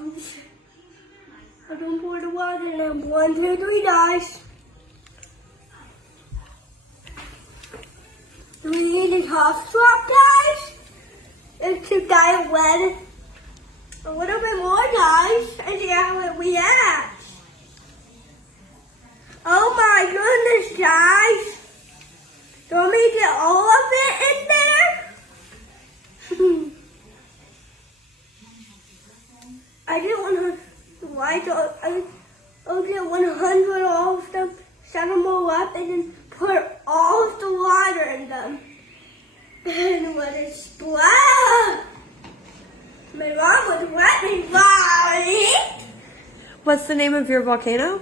comes. I don't pour the water in them. 1, 2, 3 dice. 3 the top drop dice. And 2 die wet. A little bit more dice. And see how it reacts. Oh my goodness, guys. Do you want me to get all of it in there? I get 100. Why I'll get 100 all of them, set them all up, and then put all of the water in them. And let it splash. My mom would let me buy. What's the name of your volcano?